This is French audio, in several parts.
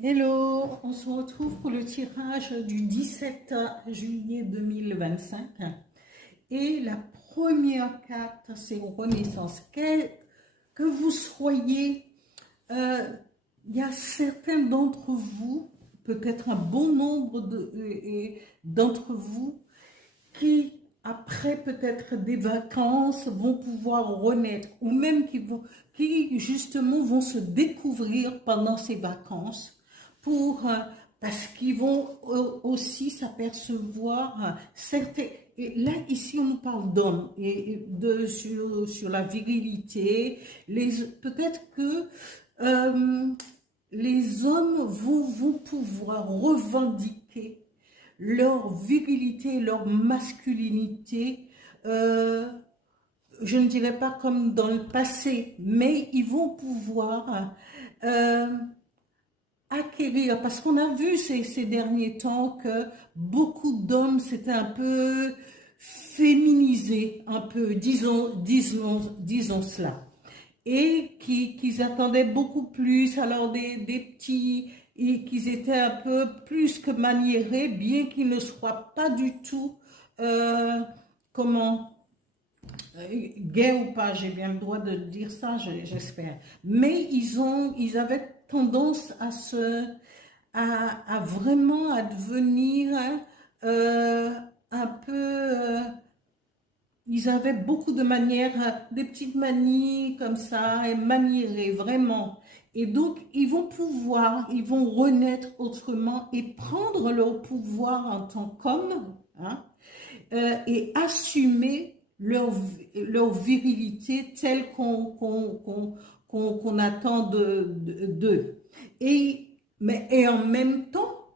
Hello, on se retrouve pour le tirage du 17 juillet 2025 et la première carte c'est Renaissance. Que vous soyez, il y a certains d'entre vous, peut-être un bon nombre d'entre vous qui après peut-être des vacances vont pouvoir renaître ou même qui justement vont se découvrir pendant ces vacances pour parce qu'ils vont aussi s'apercevoir certains. Et là ici on nous parle d'hommes et sur la virilité. Peut-être que les hommes vont pouvoir revendiquer leur virilité, leur masculinité, je ne dirais pas comme dans le passé, mais ils vont pouvoir acquérir, parce qu'on a vu ces derniers temps que beaucoup d'hommes s'étaient un peu féminisés, un peu, disons cela, et qu'ils attendaient beaucoup plus, alors des petits, et qu'ils étaient un peu plus que maniérés, bien qu'ils ne soient pas du tout, comment, gay ou pas, j'ai bien le droit de dire ça, j'espère. Mais ils avaient tendance à vraiment à devenir un peu, ils avaient beaucoup de manières, des petites manies comme ça, et maniérées, vraiment. Et donc, ils vont renaître autrement et prendre leur pouvoir en tant qu'hommes, hein, et assumer leur virilité telle qu'on attend d'eux. Et en même temps,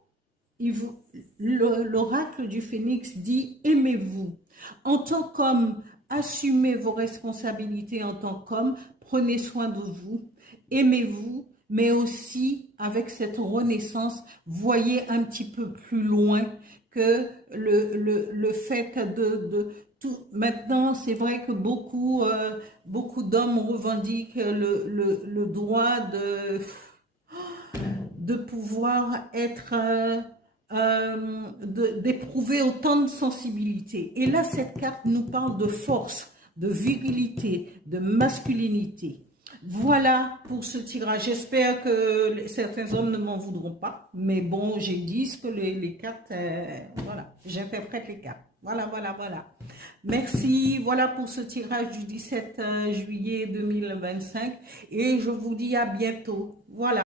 l'oracle du phénix dit aimez-vous. En tant qu'homme, assumez vos responsabilités en tant qu'homme, prenez soin de vous, aimez-vous, mais aussi avec cette renaissance, voyez un petit peu plus loin que le fait de tout. Maintenant, c'est vrai que beaucoup d'hommes revendiquent le droit de pouvoir être, d'éprouver autant de sensibilité. Et là, cette carte nous parle de force, de virilité, de masculinité. Voilà pour ce tirage. J'espère que certains hommes ne m'en voudront pas. Mais bon, j'ai dit ce que les cartes, voilà, j'interprète les cartes. Voilà. Merci. Voilà pour ce tirage du 17 juillet 2025. Et je vous dis à bientôt. Voilà.